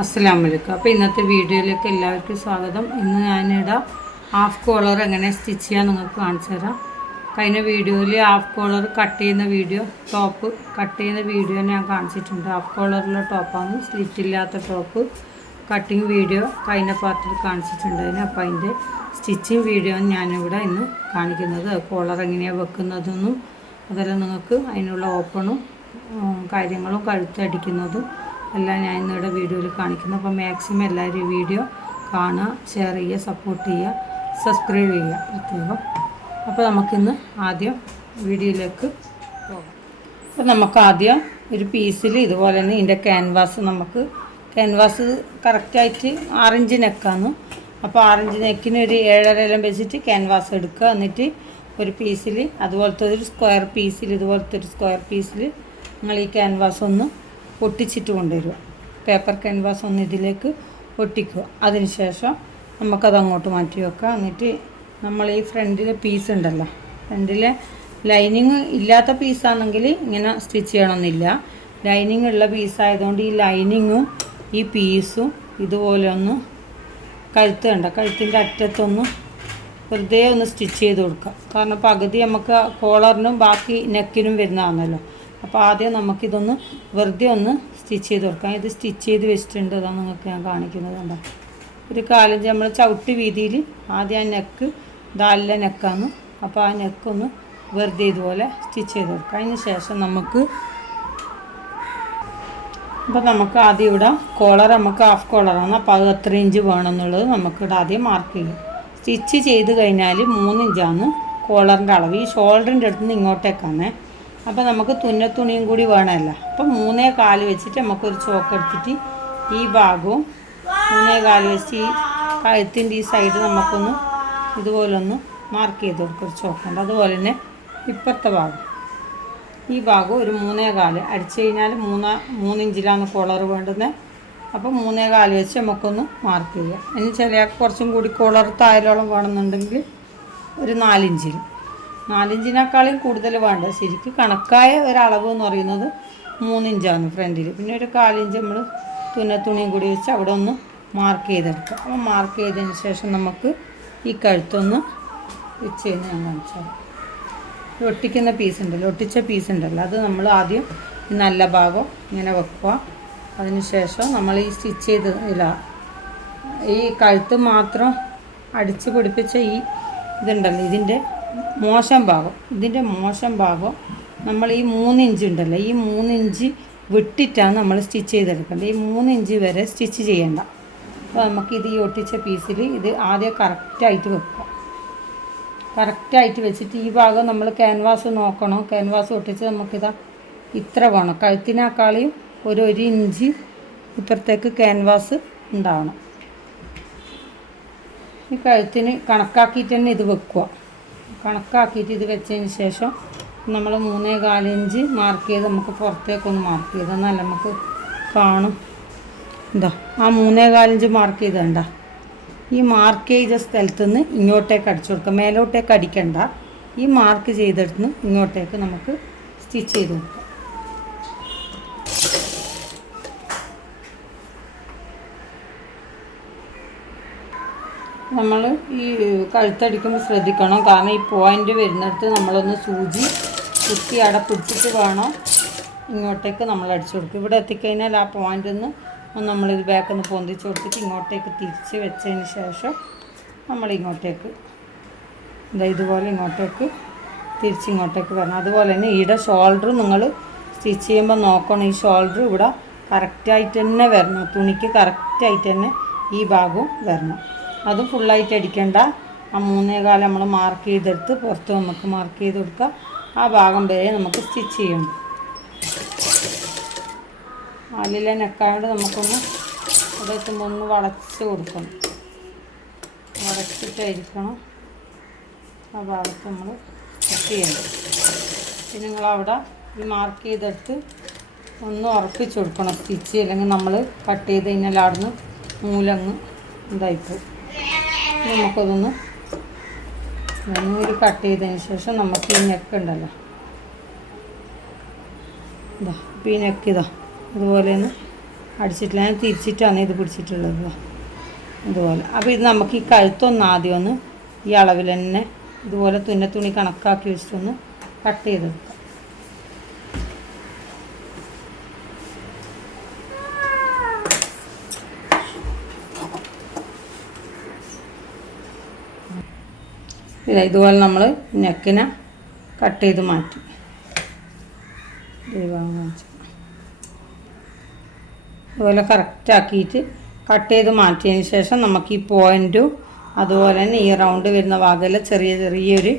അസ്സലാമലൈക്കും. അപ്പോൾ ഇന്നത്തെ വീഡിയോയിലേക്ക് എല്ലാവർക്കും സ്വാഗതം. ഇന്ന് ഞാനിവിടെ ഹാഫ് കോളർ എങ്ങനെ സ്റ്റിച്ച് ചെയ്യാൻ നിങ്ങൾക്ക് കാണിച്ചു തരാം. കഴിഞ്ഞ വീഡിയോയിൽ ഹാഫ് കോളർ കട്ട് ചെയ്യുന്ന വീഡിയോ, ടോപ്പ് കട്ട് ചെയ്യുന്ന വീഡിയോ ഞാൻ കാണിച്ചിട്ടുണ്ട്. ഹാഫ് കോളറിലെ ടോപ്പാണ്, സ്ലിറ്റില്ലാത്ത ടോപ്പ് കട്ടിങ് വീഡിയോ കഴിഞ്ഞ പാർട്ടിൽ കാണിച്ചിട്ടുണ്ടായിരുന്നു. അപ്പോൾ അതിൻ്റെ സ്റ്റിച്ചിങ് വീഡിയോ ഞാനിവിടെ ഇന്ന് കാണിക്കുന്നത്. കോളർ എങ്ങനെയാണ് വെക്കുന്നതെന്നും അതെല്ലാം നിങ്ങൾക്ക് അതിനുള്ള ഓപ്പണും കാര്യങ്ങളും കഴുത്തടിക്കുന്നതും എല്ലാം ഞാൻ ഇന്നിവിടെ വീഡിയോയിൽ കാണിക്കുന്നു. അപ്പോൾ മാക്സിമം എല്ലാവരും ഈ വീഡിയോ കാണുക, ഷെയർ ചെയ്യുക, സപ്പോർട്ട് ചെയ്യുക, സബ്സ്ക്രൈബ് ചെയ്യുക പ്രത്യേകം. അപ്പോൾ നമുക്കിന്ന് ആദ്യം വീഡിയോയിലേക്ക് പോകാം. അപ്പോൾ നമുക്ക് ആദ്യം ഒരു പീസിൽ ഇതുപോലെ തന്നെ ഇതിൻ്റെ ക്യാൻവാസ് കറക്റ്റായിട്ട് 6 ഇഞ്ച് നെക്കാണ്. അപ്പോൾ 6 ഇഞ്ച് നെക്കിന് ഒരു 7.5 വെച്ചിട്ട് ക്യാൻവാസ് എടുക്കുക. എന്നിട്ട് ഒരു പീസിൽ അതുപോലത്തെ ഒരു സ്ക്വയർ പീസിൽ നിങ്ങൾ ഈ ക്യാൻവാസ് ഒന്ന് ഒട്ടിച്ചിട്ട് കൊണ്ടുവരിക. പേപ്പർ ക്യാൻവാസ് ഒന്ന് ഇതിലേക്ക് ഒട്ടിക്കുക. അതിനുശേഷം നമുക്കത് അങ്ങോട്ട് മാറ്റി വെക്കുക. എന്നിട്ട് നമ്മൾ ഈ ഫ്രണ്ടിലെ പീസ് ഉണ്ടല്ലോ, ഫ്രണ്ടിലെ ലൈനിങ് ഇല്ലാത്ത പീസാണെങ്കിൽ ഇങ്ങനെ സ്റ്റിച്ച് ചെയ്യണമെന്നില്ല. ലൈനിങ് ഉള്ള പീസായതുകൊണ്ട് ഈ ലൈനിങ്ങും ഈ പീസും ഇതുപോലെ ഒന്ന് കഴുത്തിൻ്റെ അറ്റത്തൊന്ന് വെറുതെ ഒന്ന് സ്റ്റിച്ച് ചെയ്ത് കൊടുക്കുക. കാരണം പകുതി നമുക്ക് കോളറിനും ബാക്കി നെക്കിനും വരുന്നതാണല്ലോ. അപ്പോൾ ആദ്യം നമുക്കിതൊന്ന് വെറുതെ ഒന്ന് സ്റ്റിച്ച് ചെയ്ത് കൊടുക്കാം. ഇത് സ്റ്റിച്ച് ചെയ്ത് വെച്ചിട്ടുണ്ട്. അതാണ് നിങ്ങൾക്ക് ഞാൻ കാണിക്കുന്നത്. കണ്ടോ, ഒരു 4 ഇഞ്ച് നമ്മൾ ചവിട്ട് വീതിയിൽ ആദ്യം ആ നെക്ക് ദാലിലെ നെക്കാണ്. അപ്പോൾ ആ നെക്കൊന്ന് വെറുതെ ഇതുപോലെ സ്റ്റിച്ച് ചെയ്ത് കൊടുക്കാം. അതിന് ശേഷം നമുക്ക് ആദ്യം ഇവിടെ കോളർ നമുക്ക് ഹാഫ് കോളറാണ്. അപ്പോൾ അത് എത്ര ഇഞ്ച് വേണമെന്നുള്ളത് നമുക്കിവിടെ ആദ്യം മാർക്ക് ചെയ്യും. സ്റ്റിച്ച് ചെയ്ത് കഴിഞ്ഞാൽ 3 ഇഞ്ചാണ് കോളറിൻ്റെ അളവ്. ഈ ഷോൾഡറിൻ്റെ അടുത്ത് നിന്ന് ഇങ്ങോട്ടേക്കാണ്. അപ്പോൾ നമുക്ക് തുന്നത്തുണിയും കൂടി വേണമല്ലോ. അപ്പോൾ 3.25 വെച്ചിട്ട് നമുക്കൊരു ചോക്ക് എടുത്തിട്ട് ഈ ഭാഗവും 3.25 വെച്ച് ഈ കഴുത്തിൻ്റെ ഈ സൈഡ് നമുക്കൊന്ന് ഇതുപോലെ ഒന്ന് മാർക്ക് ചെയ്ത് കൊടുക്കുക. ഒരു ചോക്കുണ്ട്. അതുപോലെ തന്നെ ഇപ്പുറത്തെ ഭാഗം, ഈ ഭാഗം ഒരു 3.25 അടിച്ചു കഴിഞ്ഞാൽ 3 ഇഞ്ചിലാണ് കോളർ വേണ്ടുന്നത്. അപ്പോൾ 3.25 വെച്ച് നമുക്കൊന്ന് മാർക്ക് ചെയ്യാം. ഇനി ചില കുറച്ചും കൂടി കോളർ താഴോളം വേണമെന്നുണ്ടെങ്കിൽ ഒരു 4 ഇഞ്ചിനേക്കാളും കൂടുതൽ വേണ്ട. ശരിക്കും കണക്കായ ഒരളവ് എന്ന് പറയുന്നത് 3 ഇഞ്ചാണ് ഫ്രണ്ടിൽ. പിന്നെ ഒരു 4 ഇഞ്ച് നമ്മൾ തുണിയും കൂടി വെച്ച് അവിടെ ഒന്ന് മാർക്ക് ചെയ്തെടുക്കുക. അപ്പോൾ മാർക്ക് ചെയ്തതിന് ശേഷം നമുക്ക് ഈ കഴുത്തൊന്ന് വെച്ച് കഴിഞ്ഞ് ഞാൻ കാണിച്ചാൽ ഒട്ടിക്കുന്ന ഒട്ടിച്ച പീസ് ഉണ്ടല്ലോ, അത് നമ്മൾ ആദ്യം ഈ നല്ല ഭാഗം ഇങ്ങനെ വെക്കുക. അതിനുശേഷം നമ്മൾ ഈ സ്റ്റിച്ച് ചെയ്ത് ഈ കഴുത്ത് മാത്രം അടിച്ച് പിടിപ്പിച്ച ഈ ഇതുണ്ടല്ലോ, ഇതിൻ്റെ മോശം ഭാഗം നമ്മൾ ഈ 3 ഇഞ്ച് ഉണ്ടല്ലോ, ഈ 3 ഇഞ്ച് വിട്ടിട്ടാണ് നമ്മൾ സ്റ്റിച്ച് ചെയ്തെടുക്കേണ്ടത്. ഈ 3 ഇഞ്ച് വരെ സ്റ്റിച്ച് ചെയ്യേണ്ട. അപ്പോൾ നമുക്കിത് ഈ ഒട്ടിച്ച പീസിൽ ഇത് ആദ്യം കറക്റ്റായിട്ട് വെക്കുക. കറക്റ്റായിട്ട് വെച്ചിട്ട് ഈ ഭാഗം നമ്മൾ ക്യാൻവാസ് നോക്കണം. ക്യാൻവാസ് ഒട്ടിച്ച് നമുക്കിതാ ഇത്ര വേണം. കഴുത്തിനേക്കാളും ഒരു ഇഞ്ച് ഇപ്പുറത്തേക്ക് ക്യാൻവാസ് ഉണ്ടാവണം. ഈ കഴുത്തിന് കണക്കാക്കിയിട്ട് തന്നെ ഇത് വെക്കുക. കണക്കാക്കിയിട്ട് ഇത് വെച്ചതിന് ശേഷം നമ്മൾ 3.25 ഇഞ്ച് മാർക്ക് ചെയ്ത് നമുക്ക് പുറത്തേക്കൊന്ന് മാർക്ക് ചെയ്ത് എന്നാൽ നമുക്ക് കാണും. എന്താ ആ 3.25 ഇഞ്ച് മാർക്ക് ചെയ്തണ്ട, ഈ മാർക്ക് ചെയ്ത സ്ഥലത്ത് നിന്ന് ഇങ്ങോട്ടേക്ക് അടിച്ചു കൊടുക്കുക. മേലോട്ടേക്ക് അടിക്കണ്ട. ഈ മാർക്ക് ചെയ്തെടുത്ത് ഇങ്ങോട്ടേക്ക് നമുക്ക് സ്റ്റിച്ച് ചെയ്ത് കൊടുക്കാം. നമ്മൾ ഈ കഴുത്തടിക്കുമ്പോൾ ശ്രദ്ധിക്കണം. കാരണം ഈ പോയിൻ്റ് വരുന്നിടത്ത് നമ്മളൊന്ന് സൂചി കുത്തി അവിടെ പിടിച്ചിട്ട് വേണം ഇങ്ങോട്ടേക്ക് നമ്മൾ അടിച്ചു കൊടുക്കും. ഇവിടെ എത്തിക്കഴിഞ്ഞാൽ ആ പോയിൻ്റിൽ നിന്ന് നമ്മളിത് ബാക്കിൽ നിന്ന് പൊന്തിച്ച് കൊടുത്തിട്ട് ഇങ്ങോട്ടേക്ക് തിരിച്ച് വെച്ചതിന് ശേഷം നമ്മൾ ഇങ്ങോട്ടേക്ക് ഇതുപോലെ ഇങ്ങോട്ടേക്ക് തിരിച്ചിങ്ങോട്ടേക്ക് വരണം. അതുപോലെ തന്നെ ഇവിടെ ഷോൾഡർ നിങ്ങൾ സ്റ്റിച്ച് ചെയ്യുമ്പോൾ നോക്കണം. ഈ ഷോൾഡർ ഇവിടെ കറക്റ്റായിട്ട് തന്നെ വരണം. തുണിക്ക് കറക്റ്റായിട്ട് തന്നെ ഈ ഭാഗവും വരണം. അത് ഫുള്ളായിട്ട് അടിക്കേണ്ട. ആ 3.25 നമ്മൾ മാർക്ക് ചെയ്തെടുത്ത് പുറത്ത് നമുക്ക് മാർക്ക് ചെയ്ത് കൊടുക്കുക. ആ ഭാഗം വരെ നമുക്ക് സ്റ്റിച്ച് ചെയ്യണം. അതിലെ നെക്കായോണ്ട് നമുക്കൊന്ന് ഇവിടെ എത്തുമ്പോൾ ഒന്ന് വളച്ച് കൊടുക്കണം. വളച്ചിട്ടായിരിക്കണം ആ ഭാഗത്ത് നമ്മൾ കട്ട് ചെയ്യേണ്ടത്. പിന്നെ നിങ്ങളവിടെ ഈ മാർക്ക് ചെയ്തെടുത്ത് ഒന്ന് ഉറപ്പിച്ച് കൊടുക്കണം സ്റ്റിച്ച്. അല്ലെങ്കിൽ നമ്മൾ കട്ട് ചെയ്ത് കഴിഞ്ഞാൽ അവിടുന്ന് നൂലങ്ങ് ഇതായിപ്പോവും. നമുക്കതൊന്ന് നൂല് കട്ട് ചെയ്തതിന് ശേഷം നമുക്ക് ഈ നെക്ക് ഉണ്ടല്ലോ, ഇതാ ഈ നെക്ക് ഇതാ അതുപോലെ ഒന്ന് അടിച്ചിട്ടില്ല, ഞാൻ തിരിച്ചിട്ടാണ് ഇത് പിടിച്ചിട്ടുള്ളത് ഇതുപോലെ. അപ്പോൾ ഇത് നമുക്ക് ഈ കഴുത്തൊന്ന് ആദ്യം ഒന്ന് ഈ അളവിൽ തന്നെ ഇതുപോലെ തുന്നി കണക്കാക്കി വെച്ചിട്ടൊന്ന് കട്ട് ചെയ്തെടുക്കാം. ഇതുപോലെ നമ്മൾ നെക്കിനെ കട്ട് ചെയ്ത് മാറ്റി ഇതുപോലെ കറക്റ്റാക്കിയിട്ട് കട്ട് ചെയ്ത് മാറ്റിയതിന് ശേഷം നമുക്ക് ഈ പോയിൻറ്റും അതുപോലെ തന്നെ ഈ റൗണ്ട് വരുന്ന ഭാഗത്തിൽ ചെറിയൊരു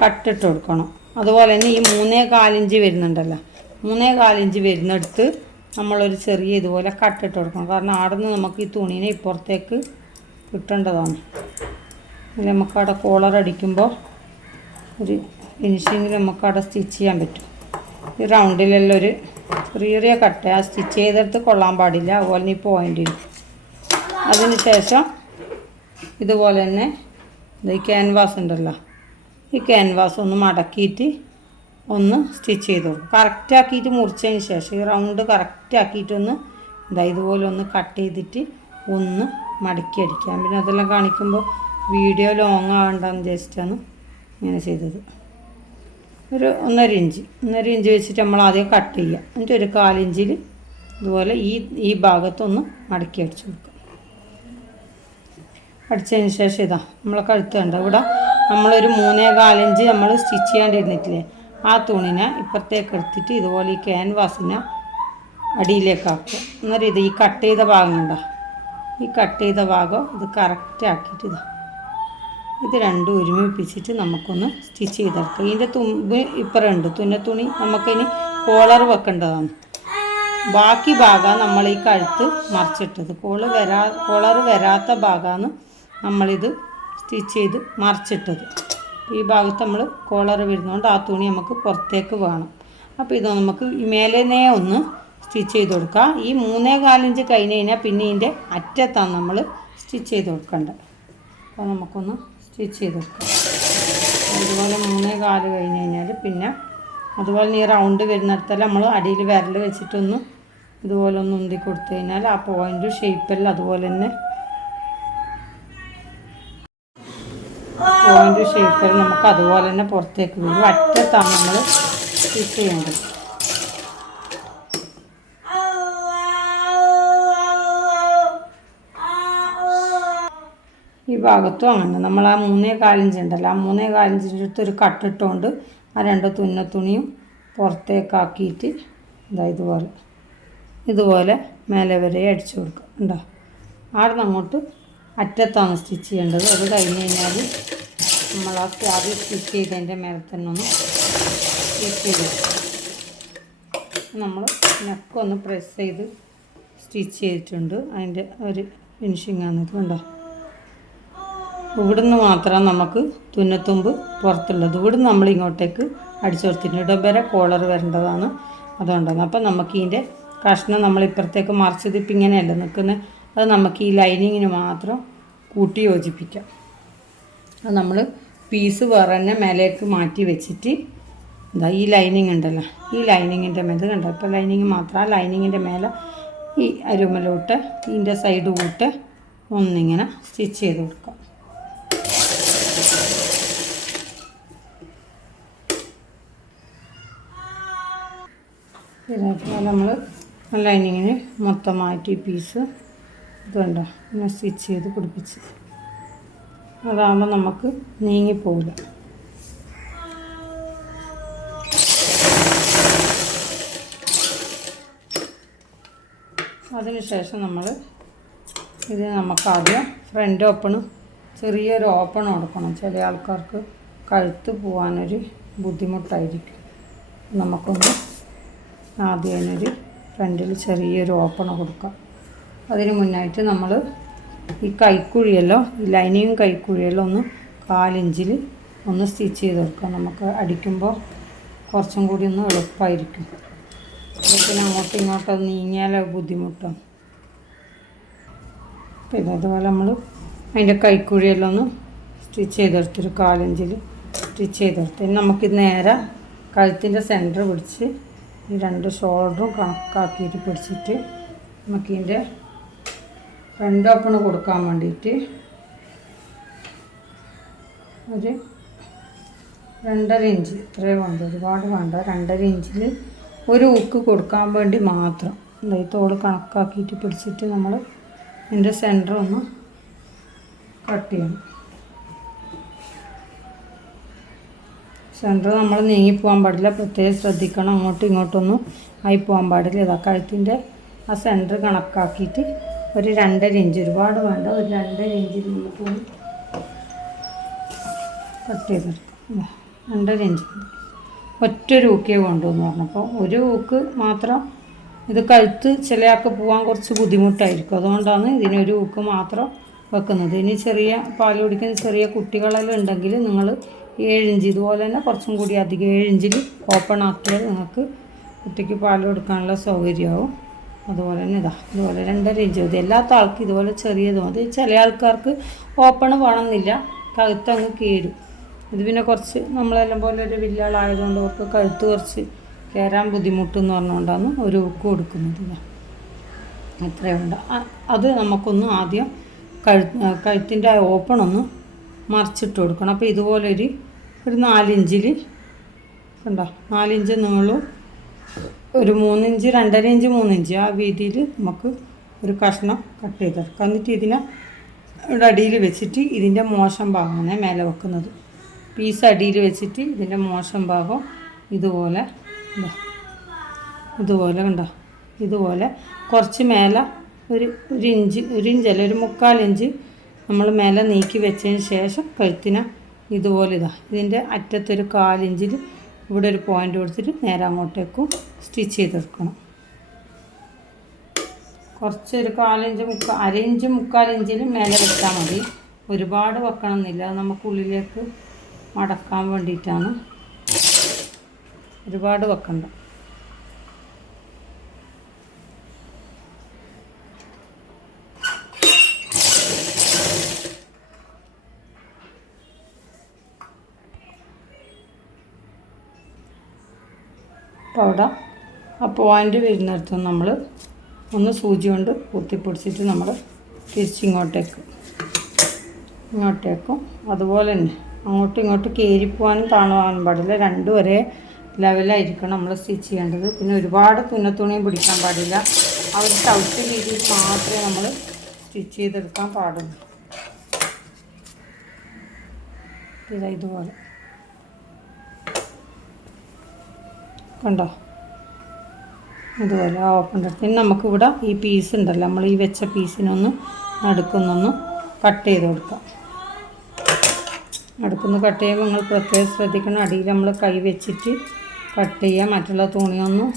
കട്ടിട്ട് കൊടുക്കണം. അതുപോലെ തന്നെ ഈ 3.25 ഇഞ്ച് വരുന്നുണ്ടല്ലോ, 3.25 ഇഞ്ച് വരുന്നിടത്ത് നമ്മളൊരു ചെറിയ ഇതുപോലെ കട്ടിട്ട് കൊടുക്കണം. കാരണം അവിടെ നിന്ന് നമുക്ക് ഈ തുണീനെ ഇപ്പുറത്തേക്ക് കിട്ടേണ്ടതാണ്. ഇതിൽ നമുക്കവിടെ കോളർ അടിക്കുമ്പോൾ ഒരു ഫിനിഷിങ്ങിൽ നമുക്കവിടെ സ്റ്റിച്ച് ചെയ്യാൻ പറ്റും. ഈ റൗണ്ടിലെല്ലാം ഒരു ചെറിയ കട്ട് ആ സ്റ്റിച്ച് ചെയ്തെടുത്ത് കൊള്ളാൻ പാടില്ല. അതുപോലെ ഈ പോയിൻ്റ് അതിന് ശേഷം ഇതുപോലെ തന്നെ ഈ ക്യാൻവാസ് ഉണ്ടല്ലോ, ഈ ക്യാൻവാസ് ഒന്ന് മടക്കിയിട്ട് ഒന്ന് സ്റ്റിച്ച് ചെയ്ത് കൊടുക്കും. കറക്റ്റാക്കിയിട്ട് മുറിച്ചതിന് ശേഷം ഈ റൗണ്ട് കറക്റ്റാക്കിയിട്ടൊന്ന് ഇതുപോലെ ഒന്ന് കട്ട് ചെയ്തിട്ട് ഒന്ന് മടക്കി അടിക്കാം. പിന്നെ അതെല്ലാം കാണിക്കുമ്പോൾ വീഡിയോ ലോങ് ആകണ്ടെന്ന് വിചാരിച്ചിട്ടാണ് ഇങ്ങനെ ചെയ്തത്. ഒരു 1.5 ഇഞ്ച് വെച്ചിട്ട് നമ്മൾ ആദ്യം കട്ട് ചെയ്യുക. എന്നിട്ട് ഒരു 1/4 ഇഞ്ചിൽ ഇതുപോലെ ഈ ഭാഗത്തൊന്ന് മടക്കി അടിച്ചു കൊടുക്കുക. അടിച്ചതിന് ശേഷം ഇതാ നമ്മളെ കഴുത്ത് കണ്ടോ, ഇവിടെ നമ്മളൊരു 3.25 ഇഞ്ച് നമ്മൾ സ്റ്റിച്ച് ചെയ്യാണ്ടിരുന്നിട്ടില്ലേ, ആ തുണിനെ ഇപ്പുറത്തേക്ക് എടുത്തിട്ട് ഇതുപോലെ ഈ ക്യാൻവാസിനെ അടിയിലേക്ക് ആക്കുക. അന്നേരം ഇത് ഈ കട്ട് ചെയ്ത ഭാഗം കണ്ടോ, ഈ കട്ട് ചെയ്ത ഭാഗം ഇത് കറക്റ്റ് ആക്കിയിട്ട് ഇത് രണ്ടും ഒരുമിപ്പിച്ചിട്ട് നമുക്കൊന്ന് സ്റ്റിച്ച് ചെയ്തെടുക്കാം. ഇതിൻ്റെ തുമ്പ് ഇപ്പുറമുണ്ട് തുണി, നമുക്കിനി കോളർ വെക്കേണ്ടതാണ്. ബാക്കി ഭാഗമാണ് നമ്മൾ ഈ കഴുത്ത് മറിച്ചിട്ടത്. കോളർ വരാത്ത ഭാഗമാണ് നമ്മളിത് സ്റ്റിച്ച് ചെയ്ത് മറിച്ചിട്ടത്. ഈ ഭാഗത്ത് നമ്മൾ കോളർ വരുന്നതുകൊണ്ട് ആ തുണി നമുക്ക് പുറത്തേക്ക് വേണം. അപ്പോൾ ഇത് നമുക്ക് മേലേനെ ഒന്ന് സ്റ്റിച്ച് ചെയ്ത് കൊടുക്കാം. ഈ 3.25 ഇഞ്ച് കഴിഞ്ഞ് കഴിഞ്ഞാൽ പിന്നെ ഇതിൻ്റെ അറ്റത്താണ് നമ്മൾ സ്റ്റിച്ച് ചെയ്ത് കൊടുക്കേണ്ടത്. അപ്പോൾ നമുക്കൊന്ന് സ്റ്റിച്ച് ചെയ്ത് കൊടുക്കാം. അതുപോലെ 3.25 കഴിഞ്ഞ് കഴിഞ്ഞാൽ പിന്നെ അതുപോലെ ഈ റൗണ്ട് വരുന്നിടത്തെല്ലാം നമ്മൾ അടിയിൽ വിരൽ വെച്ചിട്ടൊന്ന് ഇതുപോലെ ഒന്ന് ഉന്തി കൊടുത്തു കഴിഞ്ഞാൽ ആ പോയിൻ്റ് ഷേപ്പെല്ലാം അതുപോലെ തന്നെ പോയിൻ്റ് ഷേപ്പെല്ലാം നമുക്ക് അതുപോലെ തന്നെ പുറത്തേക്ക് വരും. അറ്റത്താണ് നമ്മൾ സ്റ്റിച്ച് ചെയ്യേണ്ടത്. ഈ ഭാഗത്തും അങ്ങനെ നമ്മൾ ആ 3.25 ഇഞ്ച് ഉണ്ടല്ലോ, ആ 3.25 ഇഞ്ചിൻ്റെ അടുത്ത് ഒരു കട്ടിട്ടുകൊണ്ട് ആ 2 തുണിയും പുറത്തേക്കാക്കിയിട്ട് ഇതുപോലെ മേലെ വരെ അടിച്ചു കൊടുക്കുക. ഉണ്ടോ, അവിടെ നിന്ന് അങ്ങോട്ട് അറ്റത്താണ് സ്റ്റിച്ച് ചെയ്യേണ്ടത്. അത് കഴിഞ്ഞ് കഴിഞ്ഞാൽ നമ്മൾ ആ ആദ്യം സ്റ്റിച്ച് ചെയ്തതിൻ്റെ മേലെ തന്നെ ഒന്ന് സ്റ്റിച്ച് ചെയ്ത് നമ്മൾ നെക്കൊന്ന് പ്രസ് ചെയ്ത് സ്റ്റിച്ച് ചെയ്തിട്ടുണ്ട്. അതിൻ്റെ ഒരു ഫിനിഷിങ് ആണ് ഇത്. ഉണ്ടോ, ഇവിടുന്ന് മാത്രമാണ് നമുക്ക് തുന്നത്തുമ്പ് പുറത്തുള്ളത്. ഇവിടുന്ന് നമ്മൾ ഇങ്ങോട്ടേക്ക് അടിച്ചു കൊടുത്തിട്ടുണ്ട്. ഇടം വരെ കോളർ വരേണ്ടതാണ്. അതുകൊണ്ടാണ്. അപ്പം നമുക്ക് ഇതിൻ്റെ കഷ്ണം നമ്മൾ ഇപ്പുറത്തേക്ക് മറിച്ചത് ഇപ്പം ഇങ്ങനെയല്ല നിൽക്കുന്നത്. അത് നമുക്ക് ഈ ലൈനിങ്ങിന് മാത്രം കൂട്ടി യോജിപ്പിക്കാം. അത് നമ്മൾ പീസ് വേറെ തന്നെ മേലേക്ക് മാറ്റി വെച്ചിട്ട് ഈ ലൈനിങ് ഉണ്ടല്ലോ, ഈ ലൈനിങ്ങിൻ്റെ മേലെ കണ്ടോ, ഇപ്പോൾ ലൈനിങ് മാത്രം ആ ലൈനിങ്ങിൻ്റെ മേലെ ഈ അരുമലോട്ട് ഇതിൻ്റെ സൈഡ് കൂട്ട് ഒന്നിങ്ങനെ സ്റ്റിച്ച് ചെയ്ത് കൊടുക്കാം. ഇതേപോലെ നമ്മൾ ലൈനിങ്ങിന് മൊത്തമായിട്ട് ഈ പീസ് ഇതുണ്ടോ പിന്നെ സ്റ്റിച്ച് ചെയ്ത് പിടിപ്പിച്ച്, അതാകുമ്പോൾ നമുക്ക് നീങ്ങിപ്പോവില്ല. അതിനുശേഷം നമ്മൾ ഇത് നമുക്കാദ്യം ഫ്രണ്ട് ഓപ്പണ് ചെറിയൊരു ഓപ്പൺ കൊടുക്കണം. ചില ആൾക്കാർക്ക് കഴുത്ത് പോകാനൊരു ബുദ്ധിമുട്ടായിരിക്കും. നമുക്കൊന്ന് ആദ്യം അതിനൊരു ഫ്രണ്ടിൽ ചെറിയൊരു ഓപ്പൺ കൊടുക്കാം. അതിന് മുന്നായിട്ട് നമ്മൾ ഈ കൈക്കുഴിയല്ലോ, ഈ ലൈനിങ്ങും കൈക്കുഴിയെല്ലാം ഒന്ന് 1/4 ഇഞ്ചിൽ ഒന്ന് സ്റ്റിച്ച് ചെയ്ത് കൊടുക്കാം. നമുക്ക് അടിക്കുമ്പോൾ കുറച്ചും കൂടി ഒന്ന് എളുപ്പമായിരിക്കും. പിന്നെ അങ്ങോട്ടും ഇങ്ങോട്ടും നീങ്ങിയാൽ ബുദ്ധിമുട്ടാണ്. പിന്നെ അതുപോലെ നമ്മൾ അതിൻ്റെ കൈക്കുഴിയെല്ലാം ഒന്ന് സ്റ്റിച്ച് ചെയ്തെടുത്തൊരു 1/4 ഇഞ്ചിൽ സ്റ്റിച്ച് ചെയ്തെടുത്ത് നമുക്കിത് നേരെ കഴുത്തിൻ്റെ സെൻറ്റർ പിടിച്ച് ഈ 2 ഷോൾഡറും കണക്കാക്കിയിട്ട് പിടിച്ചിട്ട് നമുക്കിതിൻ്റെ ഫ്രണ്ട് ഓപ്പൺ കൊടുക്കാൻ വേണ്ടിയിട്ട് ഒരു 2.5 ഇഞ്ച്, ഇത്രയും വേണ്ട, ഒരുപാട് വേണ്ട, 2.5 ഇഞ്ചിൽ ഒരു ഹുക്ക് കൊടുക്കാൻ വേണ്ടി മാത്രം ഈ തോട് കണക്കാക്കിയിട്ട് പിടിച്ചിട്ട് നമ്മൾ ഇതിൻ്റെ സെൻറ്റർ ഒന്ന് കട്ട് ചെയ്യണം. സെൻറ്റർ നമ്മൾ നീങ്ങിപ്പോകാൻ പാടില്ല, പ്രത്യേകം ശ്രദ്ധിക്കണം. അങ്ങോട്ടും ഇങ്ങോട്ടൊന്നും ആയി പോകാൻ പാടില്ല. ഇതാ കഴുത്തിൻ്റെ ആ സെൻറ്റർ കണക്കാക്കിയിട്ട് ഒരു 2.5 ഇഞ്ച്, ഒരുപാട് വേണ്ട, ഒരു 2.5 ഇഞ്ചിൽ നമുക്ക് കട്ട് ചെയ്തെടുക്കാം. 2.5 ഇഞ്ച് ഒറ്റൊരു ഹൂക്കേ കൊണ്ടുവന്ന് പറഞ്ഞപ്പോൾ ഒരു ഹൂക്ക് മാത്രം. ഇത് കഴുത്ത് ചിലയാൾക്ക് പോകാൻ കുറച്ച് ബുദ്ധിമുട്ടായിരിക്കും, അതുകൊണ്ടാണ് ഇതിനൊരു ഹൂക്ക് മാത്രം വെക്കുന്നത്. ഇനി ചെറിയ പാൽ കുടിക്കുന്ന ചെറിയ കുട്ടികളെല്ലാം ഉണ്ടെങ്കിൽ നിങ്ങൾ 7 ഇഞ്ച്, ഇതുപോലെ തന്നെ കുറച്ചും കൂടി അധികം 7 ഇഞ്ചിൽ ഓപ്പൺ ആക്കിയാൽ നിങ്ങൾക്ക് കുട്ടിക്ക് പാൽ കൊടുക്കാനുള്ള സൗകര്യമാവും. അതുപോലെ തന്നെ ഇതുപോലെ 2.5 ഇഞ്ച് മതി. എല്ലാത്ത ആൾക്ക് ഇതുപോലെ ചെറിയത് മതി. ചില ആൾക്കാർക്ക് ഓപ്പൺ വേണമെന്നില്ല, കഴുത്തങ്ങ് കയറും. ഇത് പിന്നെ കുറച്ച് നമ്മളെല്ലാം പോലെ ഒരു വില്ലാളായതുകൊണ്ട് അവർക്ക് കഴുത്ത് കുറച്ച് കയറാൻ ബുദ്ധിമുട്ടെന്ന് പറഞ്ഞുകൊണ്ടാണ് ഒരു ഹുക്ക് കൊടുക്കുന്നത്. അത്രയുണ്ട്. അത് നമുക്കൊന്ന് ആദ്യം കഴുത്തിൻ്റെ ഓപ്പൺ ഒന്ന് മറിച്ചിട്ട് കൊടുക്കണം. അപ്പോൾ ഇതുപോലെ ഒരു 4 ഇഞ്ചിൽ കണ്ടോ, 4 ഇഞ്ച് നീളവും ഒരു 3 ഇഞ്ച്, 2.5 ഇഞ്ച്, 3 ഇഞ്ച് ആ വീതിയിൽ നമുക്ക് ഒരു കഷ്ണം കട്ട് ചെയ്തെടുക്കാം. എന്നിട്ട് ഇതിനെ ഇവിടെ അടിയിൽ വെച്ചിട്ട് ഇതിൻ്റെ മോശം ഭാഗമാണ് മേലെ വെക്കുന്നത്. പീസ് അടിയിൽ വെച്ചിട്ട് ഇതിൻ്റെ മോശം ഭാഗം ഇതുപോലെ കണ്ടോ, ഇതുപോലെ കുറച്ച് മേലെ ഒരു ഇഞ്ചല്ല, ഒരു 1/4 ഇഞ്ച് നമ്മൾ മേലെ നീക്കി വെച്ചതിന് ശേഷം കഴുത്തിനെ ഇതുപോലെ ഇതിൻ്റെ അറ്റത്തൊരു 1/4 ഇഞ്ചിൽ ഇവിടെ ഒരു പോയിൻ്റ് കൊടുത്തിട്ട് നേരെ അങ്ങോട്ടേക്കും സ്റ്റിച്ച് ചെയ്തെടുക്കണം. കുറച്ചൊരു 1/4 ഇഞ്ച്, 1/2 ഇഞ്ച്, 1/4 ഇഞ്ചിൽ മേലെ വെച്ചാൽ മതി. ഒരുപാട് വെക്കണമെന്നില്ല, അത് നമുക്കുള്ളിലേക്ക് മടക്കാൻ വേണ്ടിയിട്ടാണ്. ഒരുപാട് വെക്കണ്ട. അപ്പോൾ അവിടെ ആ പോയിൻ്റ് വരുന്നിടത്ത് നമ്മൾ ഒന്ന് സൂചി കൊണ്ട് കുത്തിപ്പിടിച്ചിട്ട് നമ്മൾ ഇങ്ങോട്ടേക്കും അതുപോലെ തന്നെ അങ്ങോട്ടും ഇങ്ങോട്ടും കയറിപ്പോവാനും താണുവാനും പാടില്ല. രണ്ടും ഒരേ ലെവലായിരിക്കണം നമ്മൾ സ്റ്റിച്ച് ചെയ്യേണ്ടത്. പിന്നെ ഒരുപാട് തുന്നത്തുണിയും പിടിക്കാൻ പാടില്ല. ആ ഒരു ചവിട്ട് രീതിയിൽ മാത്രമേ നമ്മൾ സ്റ്റിച്ച് ചെയ്തെടുക്കാൻ പാടുള്ളൂ. ഇതുപോലെ കണ്ടോ, ഇതുപോലെ ഓപ്പൺ എടുത്ത് നമുക്കിവിടെ ഈ പീസ് ഉണ്ടല്ലോ, നമ്മൾ ഈ വെച്ച പീസിനൊന്ന് നടുക്കുന്നൊന്ന് കട്ട് ചെയ്ത് കൊടുക്കാം. നടുക്കുന്ന കട്ട് ചെയ്യുമ്പോൾ നിങ്ങൾ പ്രത്യേകം ശ്രദ്ധിക്കണം, അടിയിൽ നമ്മൾ കൈ വെച്ചിട്ട് കട്ട് ചെയ്യുക. മറ്റുള്ള തുണിയൊന്നും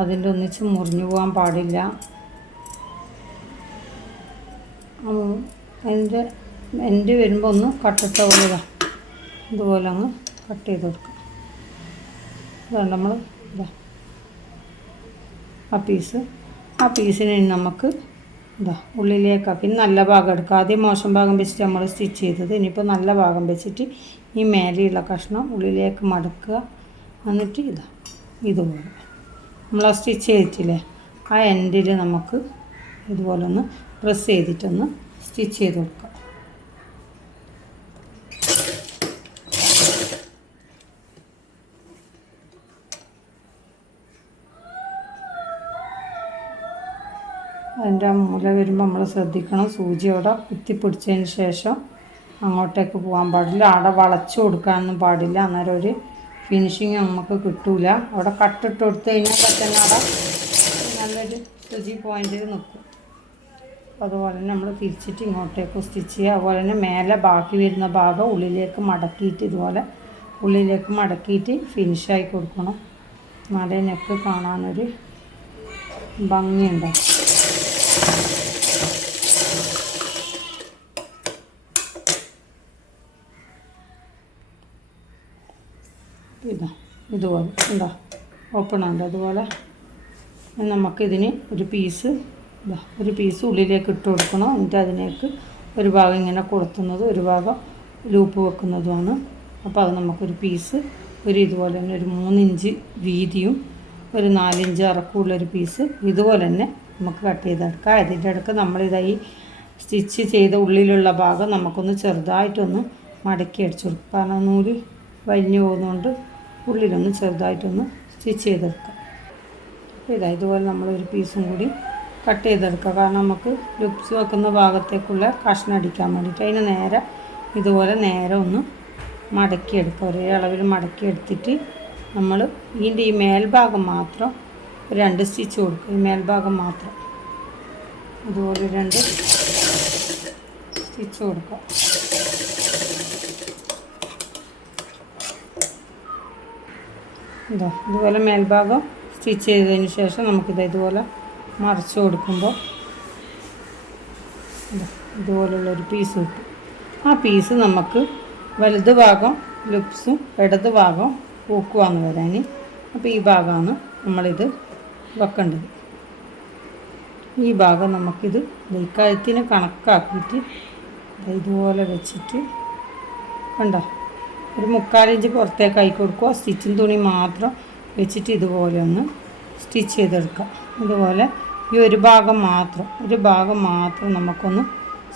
അതിൻ്റെ ഒന്നിച്ച് മുറിഞ്ഞു പോകാൻ പാടില്ല. അതിൻ്റെ എൻഡ് വരുമ്പോൾ ഒന്ന് കട്ടിട്ട പോലെ ഇതുപോലെ അങ്ങ് കട്ട് ചെയ്ത് കൊടുക്കാം. ഇതാണ് നമ്മൾ ആ പീസിന് നമുക്ക് ഉള്ളിലേക്കാക്കി നല്ല ഭാഗം എടുക്കുക. ആദ്യം മോശം ഭാഗം വെച്ചിട്ട് നമ്മൾ സ്റ്റിച്ച് ചെയ്തത്. ഇനിയിപ്പോൾ നല്ല ഭാഗം വെച്ചിട്ട് ഈ മേലെയുള്ള കഷ്ണം ഉള്ളിലേക്ക് മടക്കുക. എന്നിട്ട് ഇതുപോലെ നമ്മൾ ആ സ്റ്റിച്ച് ചെയ്തിട്ടില്ലേ, ആ എൻഡിൽ നമുക്ക് ഇതുപോലെ ഒന്ന് പ്രസ് ചെയ്തിട്ടൊന്ന് സ്റ്റിച്ച് ചെയ്ത് കൊടുക്കുക. അതിൻ്റെ മൂല വരുമ്പോൾ നമ്മൾ ശ്രദ്ധിക്കണം, സൂചിയോടെ കുത്തിപ്പിടിച്ചതിന് ശേഷം അങ്ങോട്ടേക്ക് പോകാൻ പാടില്ല. അവിടെ വളച്ചു കൊടുക്കാനൊന്നും പാടില്ല, അന്നേരം ഒരു ഫിനിഷിങ് നമുക്ക് കിട്ടില്ല. അവിടെ കട്ടിട്ട് കൊടുത്തു കഴിഞ്ഞാൽ പെട്ടെന്ന് അവിടെ നല്ലൊരു സൂചി പോയിൻറ്റിൽ നിൽക്കും. അതുപോലെ തന്നെ നമ്മൾ തിരിച്ചിട്ട് ഇങ്ങോട്ടേക്ക് സ്റ്റിച്ച് ചെയ്യുക. അതുപോലെ തന്നെ മേലെ ബാക്കി വരുന്ന ഭാഗം ഉള്ളിലേക്ക് മടക്കിയിട്ട് ഇതുപോലെ ഉള്ളിലേക്ക് മടക്കിയിട്ട് ഫിനിഷായി കൊടുക്കണം. എന്നാലേ നെക്ക് കാണാനൊരു ഭംഗിയുണ്ടാവും. ഇതുപോലെ ഉണ്ടോ, ഓപ്പൺ ഉണ്ട്. അതുപോലെ നമുക്കിതിന് ഒരു പീസ് ഉള്ളിലേക്ക് ഇട്ട് കൊടുക്കണം. എന്നിട്ട് അതിലേക്ക് ഒരു ഭാഗം ഇങ്ങനെ കൊളുത്തുന്നത്, ഒരു ഭാഗം ലൂപ്പ് വെക്കുന്നതുമാണ്. അപ്പോൾ അത് നമുക്കൊരു പീസ് ഇതുപോലെ തന്നെ ഒരു 3 ഇഞ്ച് വീതിയും ഒരു 4 ഇഞ്ച് ഇറക്കമുള്ളൊരു പീസ് ഇതുപോലെ തന്നെ നമുക്ക് കട്ട് ചെയ്തെടുക്കാം. ഇതിൻ്റെ ഇടയ്ക്ക് നമ്മളിതായി സ്റ്റിച്ച് ചെയ്ത ഉള്ളിലുള്ള ഭാഗം നമുക്കൊന്ന് ചെറുതായിട്ടൊന്ന് മടക്കി അടിച്ചു കൊടുക്കും. കാരണം നൂല് വലിഞ്ഞു പോകുന്നതുകൊണ്ട് ഉള്ളിലൊന്ന് ചെറുതായിട്ടൊന്ന് സ്റ്റിച്ച് ചെയ്തെടുക്കാം. അപ്പോൾ ഇതുപോലെ നമ്മളൊരു പീസും കൂടി കട്ട് ചെയ്തെടുക്കുക. കാരണം നമുക്ക് ലുപ്സ് വെക്കുന്ന ഭാഗത്തേക്കുള്ള കഷ്ണം അടിക്കാൻ വേണ്ടിയിട്ട് അതിന് നേരെ ഇതുപോലെ നേരെ ഒന്ന് മടക്കിയെടുക്കുക. ഒരേ അളവിൽ മടക്കിയെടുത്തിട്ട് നമ്മൾ ഇതിൻ്റെ ഈ മേൽഭാഗം മാത്രം 2 സ്റ്റിച്ച് കൊടുക്കുക. ഈ മേൽഭാഗം മാത്രം അതുപോലെ 2 സ്റ്റിച്ച് കൊടുക്കുക. ഇതുപോലെ മേൽഭാഗം സ്റ്റിച്ച് ചെയ്തതിന് ശേഷം നമുക്കിത് ഇതുപോലെ മറിച്ച് കൊടുക്കുമ്പോൾ ഇതുപോലുള്ളൊരു പീസ് കിട്ടും. ആ പീസ് നമുക്ക് വലത് ഭാഗം ലുപ്സും ഇടത് ഭാഗം പൂക്കുവാന്ന് വരാൻ. അപ്പോൾ ഈ ഭാഗമാണ് നമ്മളിത് വെക്കേണ്ടത്. ഈ ഭാഗം നമുക്കിത് കഴുത്തിന് കണക്കാക്കിയിട്ട് ഇതുപോലെ വെച്ചിട്ട് കണ്ടോ ഒരു 3/4 ഇഞ്ച് പുറത്തേക്ക് ആയി കൊടുക്കുക. സ്റ്റിച്ചിങ് തുണി മാത്രം വെച്ചിട്ട് ഇതുപോലെ ഒന്ന് സ്റ്റിച്ച് ചെയ്തെടുക്കാം. ഇതുപോലെ ഈ ഒരു ഭാഗം മാത്രം നമുക്കൊന്ന്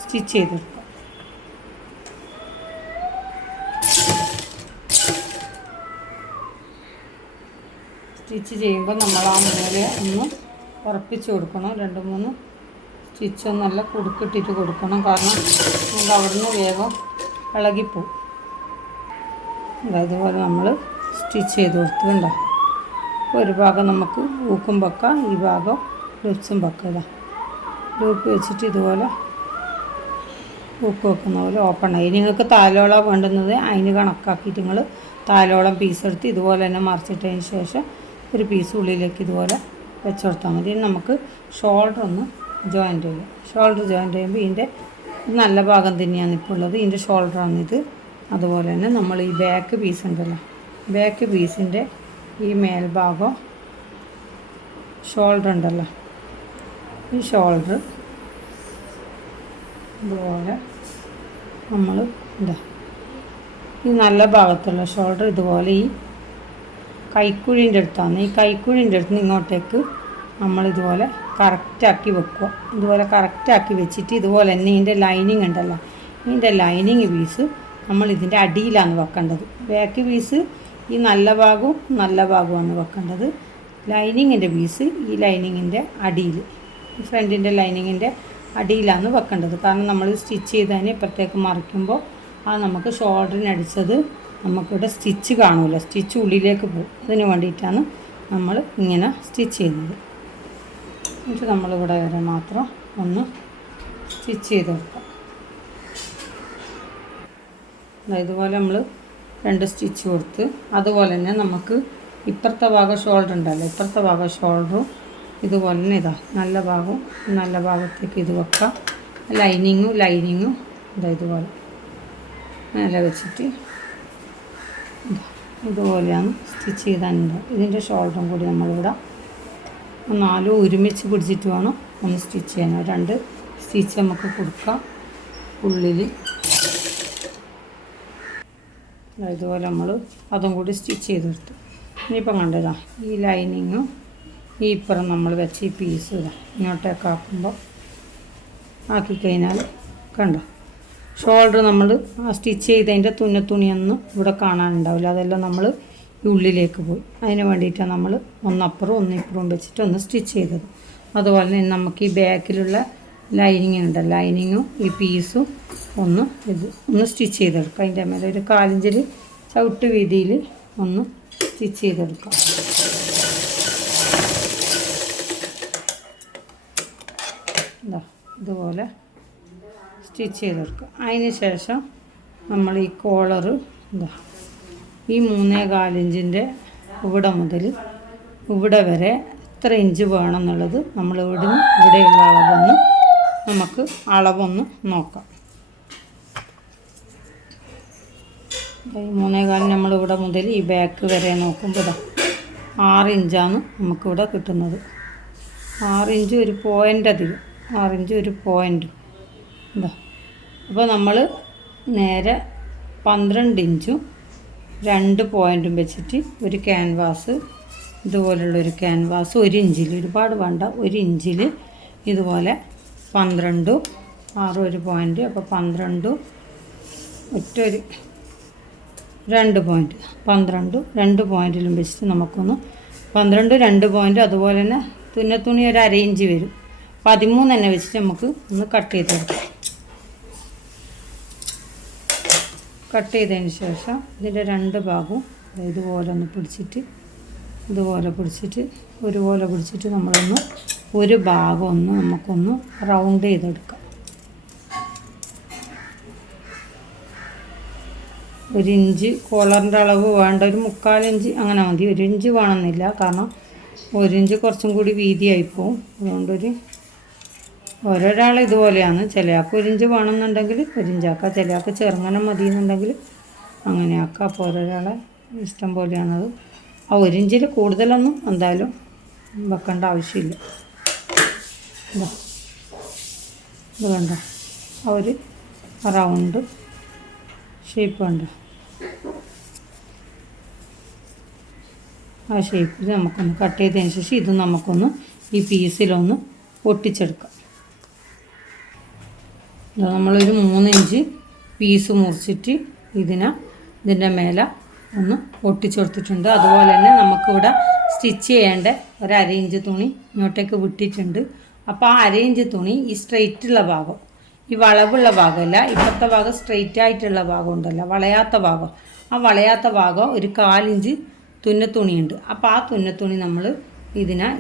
സ്റ്റിച്ച് ചെയ്തെടുക്കാം. സ്റ്റിച്ച് ചെയ്യുമ്പോൾ നമ്മൾ ആ മൂല ഒന്ന് ഉറപ്പിച്ച് കൊടുക്കണം. 2-3 സ്റ്റിച്ചൊന്നല്ല കുടുക്കിട്ടിട്ട് കൊടുക്കണം. കാരണം നമുക്ക് അവിടുന്ന് വേഗം ഇളകിപ്പോവും. ഇതുപോലെ നമ്മൾ സ്റ്റിച്ച് ചെയ്ത് കൊടുത്തിട്ടുണ്ടോ. ഒരു ഭാഗം നമുക്ക് ഊക്കും വെക്കാം, ഈ ഭാഗം ലൂപ്സും വെക്കാം. ലൂപ്പ് വെച്ചിട്ട് ഇതുപോലെ ഊക്ക് വെക്കുന്ന പോലെ ഓപ്പൺ ആയി. നിങ്ങൾക്ക് താലോളം വേണ്ടുന്നത് അതിന് കണക്കാക്കിയിട്ട് നിങ്ങൾ താലോളം പീസ് എടുത്ത് ഇതുപോലെ തന്നെ മറിച്ചിട്ടതിന് ശേഷം ഒരു പീസ് ഉള്ളിലേക്ക് ഇതുപോലെ വെച്ച് കൊടുത്താൽ മതി. നമുക്ക് ഷോൾഡർ ഒന്ന് ജോയിൻ്റ് ചെയ്യാം. ഷോൾഡർ ജോയിൻ്റ് ചെയ്യുമ്പോൾ ഇതിൻ്റെ നല്ല ഭാഗം തന്നെയാണ് ഇപ്പോൾ ഉള്ളത്. ഇതിൻ്റെ ഷോൾഡറാണിത്. അതുപോലെ തന്നെ നമ്മൾ ഈ ബാക്ക് പീസ് ഉണ്ടല്ലോ, ബാക്ക് പീസിൻ്റെ ഈ മേൽഭാഗം ഷോൾഡർ ഉണ്ടല്ലോ, ഈ ഷോൾഡർ ഇതുപോലെ നമ്മൾ ഈ നല്ല ഭാഗത്തുള്ള ഷോൾഡർ ഇതുപോലെ ഈ കൈക്കുഴീൻ്റെ അടുത്താണ്. ഈ കൈക്കുഴീൻ്റെ അടുത്ത് നിന്ന് ഇങ്ങോട്ടേക്ക് നമ്മളിതുപോലെ കറക്റ്റാക്കി വെക്കുക. ഇതുപോലെ കറക്റ്റാക്കി വെച്ചിട്ട് ഇതുപോലെ തന്നെ ഇതിൻ്റെ ലൈനിങ് ഉണ്ടല്ലോ, ഇതിൻ്റെ ലൈനിങ് പീസ് നമ്മൾ ഇതിൻ്റെ അടിയിലാണ് വെക്കേണ്ടത്. ബാക്ക് പീസ് ഈ നല്ല ഭാഗമാണ് വെക്കേണ്ടത്. ലൈനിങ്ങിൻ്റെ പീസ് ഈ ലൈനിങ്ങിൻ്റെ അടിയിൽ, ഫ്രണ്ടിൻ്റെ ലൈനിങ്ങിൻ്റെ അടിയിലാണ് വെക്കേണ്ടത്. കാരണം നമ്മൾ സ്റ്റിച്ച് ചെയ്തതിന് ഇപ്പുറത്തേക്ക് മറിക്കുമ്പോൾ നമുക്ക് ഷോൾഡറിന് അടിച്ചത് നമുക്കിവിടെ സ്റ്റിച്ച് കാണില്ല, സ്റ്റിച്ച് ഉള്ളിലേക്ക് പോകും. അതിന് വേണ്ടിയിട്ടാണ് നമ്മൾ ഇങ്ങനെ സ്റ്റിച്ച് ചെയ്യുന്നത്. എന്നിട്ട് നമ്മളിവിടെ വരെ മാത്രം ഒന്ന് സ്റ്റിച്ച് ചെയ്ത് വെക്കാം. ഇതുപോലെ നമ്മൾ 2 സ്റ്റിച്ച് കൊടുത്ത് അതുപോലെ തന്നെ നമുക്ക് ഇപ്പുറത്തെ ഭാഗം ഷോൾഡർ ഉണ്ടല്ലോ, ഇപ്പുറത്തെ ഭാഗം ഷോൾഡറും ഇതുപോലെ തന്നെ നല്ല ഭാഗത്തേക്ക് ഇത് വെക്കാം. ലൈനിങ്ങും ഇതുപോലെ മേലെ വെച്ചിട്ട് ഇതുപോലെയാണ് സ്റ്റിച്ച് ചെയ്താനുണ്ട്. ഇതിൻ്റെ ഷോൾഡറും കൂടി നമ്മളിവിടെ 4 ഒരുമിച്ച് പിടിച്ചിട്ട് വേണം ഒന്ന് സ്റ്റിച്ച് ചെയ്യാൻ. 2 സ്റ്റിച്ച് നമുക്ക് കൊടുക്കാം ഉള്ളിൽ. ഇതുപോലെ നമ്മൾ അതും കൂടി സ്റ്റിച്ച് ചെയ്തെടുത്തു. ഇനിയിപ്പം കണ്ടതാ ഈ ലൈനിങ്ങും ഈ ഇപ്പുറം നമ്മൾ വെച്ച് ഈ പീസ് ഇങ്ങോട്ടേക്ക് ആക്കിക്കഴിഞ്ഞാൽ കണ്ടോ ഷോൾഡർ നമ്മൾ ആ സ്റ്റിച്ച് ചെയ്തതിൻ്റെ തുണിയൊന്നും ഇവിടെ കാണാനുണ്ടാവില്ല. അതെല്ലാം നമ്മൾ ഈ ഉള്ളിലേക്ക് പോയി. അതിന് വേണ്ടിയിട്ടാണ് നമ്മൾ ഒന്നപ്പുറവും ഇപ്പുറവും വെച്ചിട്ട് ഒന്ന് സ്റ്റിച്ച് ചെയ്തത്. അതുപോലെ തന്നെ നമുക്ക് ഈ ബാക്കിലുള്ള ലൈനിങ് ഉണ്ട്, ലൈനിങ്ങും ഈ പീസും ഒന്ന് സ്റ്റിച്ച് ചെയ്തെടുക്കാം. അതിൻ്റെ മേലെ ഒരു 1/4 ഇഞ്ചിൽ ചവിട്ട് വീതിയിൽ ഒന്ന് സ്റ്റിച്ച് ചെയ്തെടുക്കാം. ഇതുപോലെ സ്റ്റിച്ച് ചെയ്തെടുക്കുക. അതിന് ശേഷം നമ്മൾ ഈ കോളറ് ഈ 3/4 ഇഞ്ചിൻ്റെ ഇവിടെ മുതൽ ഇവിടെ വരെ എത്ര ഇഞ്ച് വേണം എന്നുള്ളത് നമ്മൾ ഇവിടെയുള്ള അളവൊന്ന് നോക്കാം. ഈ 3/4 നമ്മളിവിടെ മുതൽ ഈ ബാക്ക് വരെ നോക്കുമ്പോൾ 6 ഇഞ്ചാണ് നമുക്കിവിടെ കിട്ടുന്നത്. 6 ഇഞ്ച് ഒരു പോയിൻ്റ് അധികം, 6 ഇഞ്ച് ഒരു പോയിൻ്റ് അപ്പോൾ നമ്മൾ നേരെ 12 ഇഞ്ചും 2 പോയിൻറ്റും വെച്ചിട്ട് ഒരു ക്യാൻവാസ്, ഇതുപോലുള്ളൊരു ക്യാൻവാസ് 1 ഇഞ്ചിൽ, ഒരുപാട് വേണ്ട, 1 ഇഞ്ചിൽ ഇതുപോലെ 12 6 ഒരു പോയിൻ്റ്, അപ്പോൾ 12 ഒറ്റൊരു 2 പോയിൻ്റ് 12 2 പോയിൻറ്റിലും വെച്ചിട്ട് നമുക്കൊന്ന് 12 2 പോയിൻ്റ് അതുപോലെ തന്നെ തുന്നത്തുണി ഒരു അരയിഞ്ച് വരും 13 തന്നെ വെച്ചിട്ട് നമുക്ക് ഒന്ന് കട്ട് ചെയ്തെടുക്കാം. കട്ട് ചെയ്തതിന് ശേഷം ഇതിൻ്റെ 2 ഭാഗവും ഇതുപോലെ ഒന്ന് പിടിച്ചിട്ട് ഒരുപോലെ പിടിച്ചിട്ട് നമ്മളൊന്ന് ഒരു ഭാഗം ഒന്ന് നമുക്കൊന്ന് റൗണ്ട് ചെയ്തെടുക്കാം. 1 ഇഞ്ച് കോളറിൻ്റെ അളവ് വേണ്ട, ഒരു 3/4 ഇഞ്ച് അങ്ങനെ മതി. 1 ഇഞ്ച് വേണമെന്നില്ല, കാരണം 1 ഇഞ്ച് കുറച്ചും കൂടി വീതിയായിപ്പോവും. അതുകൊണ്ടൊരു ഓരോരാൾ ഇതുപോലെയാണ്. ചിലയാൾക്ക് 1 ഇഞ്ച് വേണമെന്നുണ്ടെങ്കിൽ 1 ഇഞ്ചാക്കാം, ചിലയാൾക്ക് ചെറുങ്ങനെ മതി എന്നുണ്ടെങ്കിൽ അങ്ങനെ ആക്കാം. അപ്പോൾ ഓരോരാളെ ഇഷ്ടം പോലെയാണത്. ആ 1 ഇഞ്ചിൽ കൂടുതലൊന്നും എന്തായാലും വെക്കേണ്ട ആവശ്യമില്ല. ഇത് കണ്ട ആ ഒരു റൗണ്ട് ഷേപ്പ് കണ്ടോ, ആ ഷേപ്പിൽ നമുക്കൊന്ന് കട്ട് ചെയ്തതിന് ശേഷം ഇത് നമുക്കൊന്ന് ഈ പീസിലൊന്ന് ഒട്ടിച്ചെടുക്കാം. നമ്മളൊരു 3 ഇഞ്ച് പീസ് മുറിച്ചിട്ട് ഇതിൻ്റെ മേലെ ഒന്ന് ഒട്ടിച്ചെടുത്തിട്ടുണ്ട്. അതുപോലെ തന്നെ നമുക്കിവിടെ സ്റ്റിച്ച് ചെയ്യേണ്ട ഒരു 1/2 ഇഞ്ച് തുണി ഇങ്ങോട്ടേക്ക് വിട്ടിട്ടുണ്ട്. അപ്പോൾ ആ 1/2 ഇഞ്ച് തുണി ഈ സ്ട്രെയിറ്റുള്ള ഭാഗം, ഈ വളവുള്ള ഭാഗമല്ല, ഇപ്പോഴത്തെ ഭാഗം സ്ട്രെയിറ്റ് ആയിട്ടുള്ള ഭാഗം ഉണ്ടല്ലോ, വളയാത്ത ഭാഗം, ആ വളയാത്ത ഭാഗം ഒരു 1/4 ഇഞ്ച് തുന്നത്തുണിയുണ്ട്. അപ്പോൾ ആ തുന്നത്തുണി നമ്മൾ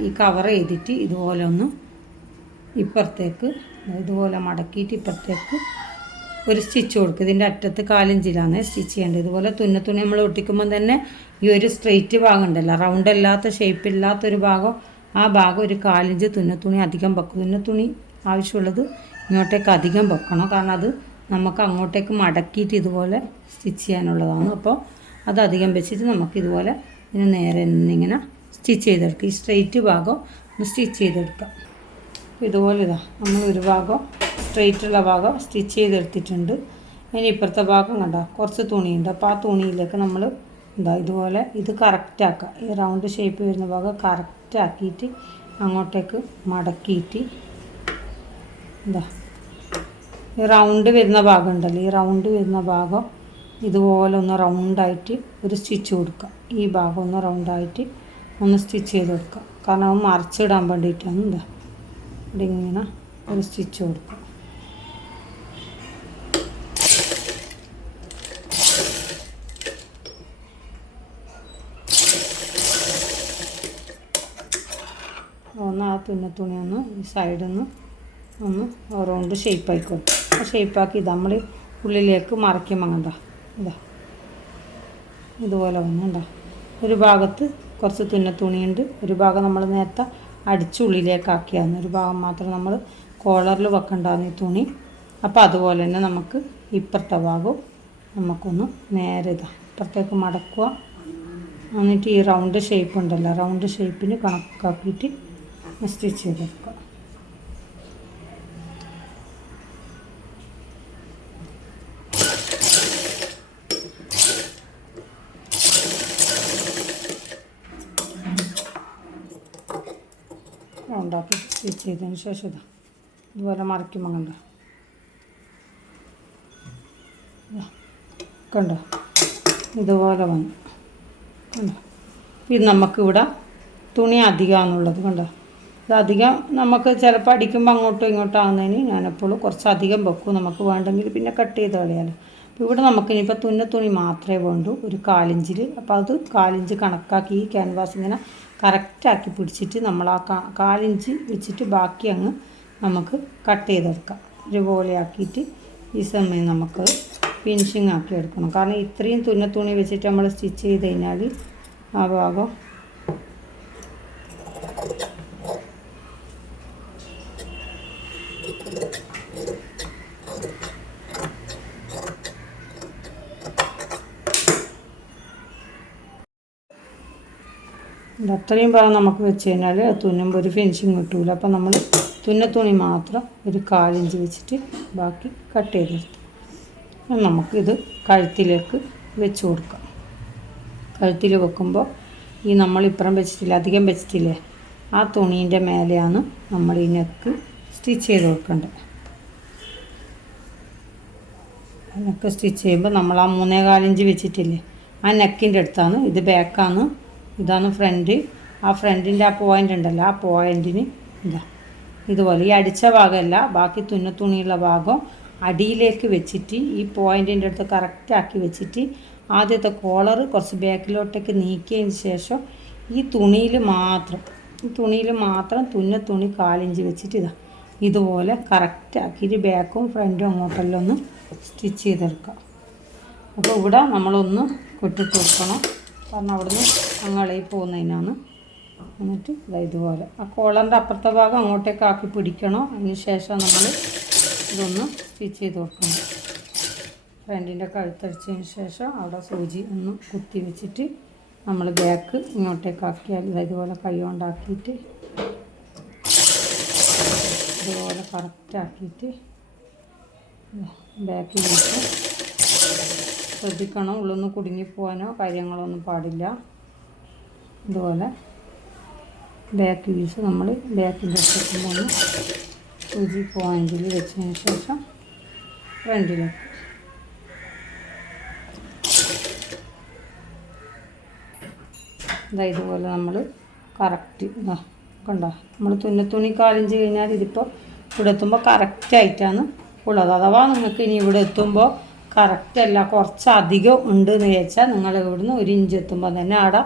ഈ കവർ ചെയ്തിട്ട് ഇതുപോലെ ഒന്ന് ഇപ്പുറത്തേക്ക് ഇതുപോലെ മടക്കിയിട്ട് ഇപ്പുറത്തേക്ക് ഒരു സ്റ്റിച്ച് കൊടുക്കുക. ഇതിൻ്റെ അറ്റത്ത് 1/4 ഇഞ്ചിലാണ് സ്റ്റിച്ച് ചെയ്യേണ്ടത്. ഇതുപോലെ തുന്നത്തുണി നമ്മൾ ഒട്ടിക്കുമ്പോൾ തന്നെ ഈ ഒരു സ്ട്രെയിറ്റ് ഭാഗം ഉണ്ടല്ലോ, റൗണ്ട് അല്ലാത്ത ഷേപ്പില്ലാത്തൊരു ഭാഗം, ആ ഭാഗം ഒരു 1/4 ഇഞ്ച് തുന്നത്തുണി അധികം വെക്കും. തുന്നത്തുണി ആവശ്യമുള്ളത് ഇങ്ങോട്ടേക്ക് അധികം വെക്കണം, കാരണം അത് നമുക്ക് അങ്ങോട്ടേക്ക് മടക്കിയിട്ട് ഇതുപോലെ സ്റ്റിച്ച് ചെയ്യാനുള്ളതാണ്. അപ്പോൾ അത് അധികം വെച്ചിട്ട് നമുക്കിതുപോലെ ഇതിന് നേരെ ഇങ്ങനെ സ്റ്റിച്ച് ചെയ്തെടുക്കുക. ഈ സ്ട്രെയിറ്റ് ഭാഗം ഒന്ന് സ്റ്റിച്ച് ചെയ്തെടുക്കാം. ഇതുപോലെ നമ്മൾ ഒരു ഭാഗം സ്ട്രെയിറ്റുള്ള ഭാഗം സ്റ്റിച്ച് ചെയ്തെടുത്തിട്ടുണ്ട്. ഇനി ഇപ്പുറത്തെ ഭാഗം കണ്ടോ കുറച്ച് തുണിയുണ്ട്, അപ്പോൾ ആ തുണിയിലേക്ക് നമ്മൾ ഇതുപോലെ ഇത് കറക്റ്റാക്കുക. ഈ റൗണ്ട് ഷേപ്പ് വരുന്ന ഭാഗം കറക്റ്റാക്കിയിട്ട് അങ്ങോട്ടേക്ക് മടക്കിയിട്ട് ഈ റൗണ്ട് വരുന്ന ഭാഗം ഉണ്ടല്ലോ, ഈ റൗണ്ട് വരുന്ന ഭാഗം ഇതുപോലെ ഒന്ന് റൗണ്ടായിട്ട് ഒരു സ്റ്റിച്ച് കൊടുക്കുക. ഈ ഭാഗം ഒന്ന് റൗണ്ടായിട്ട് ഒന്ന് സ്റ്റിച്ച് ചെയ്ത് കൊടുക്കുക, കാരണം അത് മറിച്ചിടാൻ വേണ്ടിയിട്ടാണ്. ഇങ്ങനെ ഒരു സ്റ്റിച്ച് കൊടുക്കുക. ഒന്ന് ആ തുണി ഒന്ന് ഈ സൈഡിൽ നിന്ന് ഒന്ന് റൗണ്ട് ഷേപ്പായിക്കോട്ടെ. ആ ഷേപ്പാക്കി നമ്മൾ ഉള്ളിലേക്ക് മറയ്ക്കുമ്പോൾ കണ്ടോ ഇതുപോലെ വന്നുണ്ടോ. ഒരു ഭാഗത്ത് കുറച്ച് തുണിയുണ്ട്, ഒരു ഭാഗം നമ്മൾ നേരത്തെ അടിച്ചുള്ളിലേക്കാക്കിയാണ്, ഒരു ഭാഗം മാത്രം നമ്മൾ കോളറിൽ വെക്കണ്ടാന്ന് ഈ തുണി. അപ്പോൾ അതുപോലെ തന്നെ നമുക്ക് ഇപ്പുറത്തെ ഭാഗവും നമുക്കൊന്ന് നേരെ ഇപ്പുറത്തേക്ക് മടക്കുക. എന്നിട്ട് ഈ റൗണ്ട് ഷേപ്പ് ഉണ്ടല്ലോ, റൗണ്ട് ഷേപ്പിന് കണക്കാക്കിയിട്ട് സ്റ്റിച്ച് ചെയ്തെടുക്കുക. റൗണ്ടാക്കി സ്റ്റിച്ച് ചെയ്തതിന് ശേഷം ഇതുപോലെ മറിക്കുമ്പോൾ കണ്ടോ ഇതുപോലെ വന്നു കണ്ടോ. ഇത് നമുക്കിവിടെ തുണി അധികമാണെന്നുള്ളത് കണ്ടോ. ഇതധികം നമുക്ക് ചിലപ്പോൾ അടിക്കുമ്പോൾ അങ്ങോട്ടും ഇങ്ങോട്ടും ആകുന്നതിന് ഞാനെപ്പോഴും കുറച്ചധികം വെക്കും, നമുക്ക് വേണ്ടെങ്കിൽ പിന്നെ കട്ട് ചെയ്ത് കളയാലോ. അപ്പോൾ ഇവിടെ നമുക്കിനിപ്പോൾ തുണി മാത്രമേ വേണ്ടൂ, ഒരു 1/4 ഇഞ്ചിൽ. അപ്പോൾ അത് 1/4 ഇഞ്ച് കണക്കാക്കി ഈ ക്യാൻവാസ് ഇങ്ങനെ കറക്റ്റാക്കി പിടിച്ചിട്ട് നമ്മൾ ആ 1/4 ഇഞ്ച് വെച്ചിട്ട് ബാക്കി അങ്ങ് നമുക്ക് കട്ട് ചെയ്തെടുക്കാം. ഇതുപോലെ ആക്കിയിട്ട് ഈ സമയം നമുക്ക് ഫിനിഷിങ് ആക്കി എടുക്കണം, കാരണം ഇത്രയും തുണി വെച്ചിട്ട് നമ്മൾ സ്റ്റിച്ച് ചെയ്ത് കഴിഞ്ഞാൽ ആ ഭാഗം അത്രയും ഭാഗം നമുക്ക് വെച്ച് കഴിഞ്ഞാൽ തുന്നുമ്പോൾ ഒരു ഫിനിഷിങ് കിട്ടില്ല. അപ്പോൾ നമ്മൾ തുണി മാത്രം ഒരു 1/4 ഇഞ്ച് വെച്ചിട്ട് ബാക്കി കട്ട് ചെയ്തെടുത്തു. നമുക്കിത് കഴുത്തിലേക്ക് വെച്ച് കൊടുക്കാം. കഴുത്തിൽ വെക്കുമ്പോൾ ഈ നമ്മളിപ്പുറം വെച്ചിട്ടില്ല, അധികം വെച്ചിട്ടില്ലേ, ആ തുണീൻ്റെ മേലെയാണ് നമ്മൾ ഈ നെക്ക് സ്റ്റിച്ച് ചെയ്ത് കൊടുക്കേണ്ടത്. നെക്ക് സ്റ്റിച്ച് ചെയ്യുമ്പോൾ നമ്മൾ ആ 3.25 ഇഞ്ച് വെച്ചിട്ടില്ലേ, ആ നെക്കിൻ്റെ അടുത്താണ്. ഇത് ബാക്കാണ്, ഇതാണ് ഫ്രണ്ട്. ആ ഫ്രണ്ടിൻ്റെ ആ പോയിൻ്റ് ഉണ്ടല്ലോ, ആ പോയിൻറ്റിന് ഇതുപോലെ ഈ അടിച്ച ഭാഗമല്ല, ബാക്കി തുണിയുള്ള ഭാഗം അടിയിലേക്ക് വെച്ചിട്ട് ഈ പോയിൻറ്റിൻ്റെ അടുത്ത് കറക്റ്റാക്കി വെച്ചിട്ട് ആദ്യത്തെ കോളർ കുറച്ച് ബാക്കിലോട്ടേക്ക് നീക്കിയതിന് ശേഷം ഈ തുണിയിൽ മാത്രം തുണി 1/4 ഇഞ്ച് വെച്ചിട്ട് ഇതുപോലെ കറക്റ്റാക്കിയിട്ട് ബാക്കും ഫ്രണ്ടും അങ്ങോട്ടെല്ലാം ഒന്ന് സ്റ്റിച്ച് ചെയ്തെടുക്കാം. അപ്പോൾ ഇവിടെ നമ്മളൊന്ന് കൊട്ടിട്ട് കൊടുക്കണം, കാരണം അവിടുന്ന് അങ്ങളയിൽ പോകുന്നതിനാണ്. എന്നിട്ട് ഇതുപോലെ ആ കോളറിൻ്റെ അപ്പുറത്തെ ഭാഗം അങ്ങോട്ടേക്ക് ആക്കി പിടിക്കണം. അതിന് ശേഷം നമ്മൾ ഇതൊന്ന് സ്റ്റിച്ച് ചെയ്ത് കൊടുക്കണം. ഫ്രണ്ടിൻ്റെ കഴുത്തടിച്ചതിന് ശേഷം അവിടെ സൂചി ഒന്ന് കുത്തി വെച്ചിട്ട് നമ്മൾ ബാക്ക് ഇങ്ങോട്ടേക്ക് ആക്കിയാൽ ഇതുപോലെ കൈ കൊണ്ടാക്കിയിട്ട് ഇതുപോലെ കറക്റ്റാക്കിയിട്ട് ബാക്കിൽ വെച്ച് ശ്രദ്ധിക്കണം, ഉള്ളൊന്ന് കുടുങ്ങിപ്പോകാനോ കാര്യങ്ങളൊന്നും പാടില്ല. ഇതുപോലെ ബാക്ക് പീസ് നമ്മൾ ബാക്കിൻ്റെ അടുത്തേക്ക് ഒന്ന് സൂചി പോയിൻറ്റിൽ വെച്ചതിന് ശേഷം ഫ്രണ്ടിലേക്ക് ഇതുപോലെ നമ്മൾ കറക്റ്റ് കണ്ടോ, നമ്മൾ തുണി 1/4 ഇഞ്ച് കഴിഞ്ഞാൽ ഇതിപ്പോൾ ഇവിടെ എത്തുമ്പോൾ കറക്റ്റായിട്ടാണ് ഉള്ളത്. അഥവാ നിങ്ങൾക്ക് ഇനി ഇവിടെ എത്തുമ്പോൾ കറക്റ്റല്ല, കുറച്ചധികം ഉണ്ട് എന്ന് വിചാരിച്ചാൽ നിങ്ങൾ ഇവിടുന്ന് 1 ഇഞ്ച് എത്തുമ്പോൾ തന്നെ അവിടെ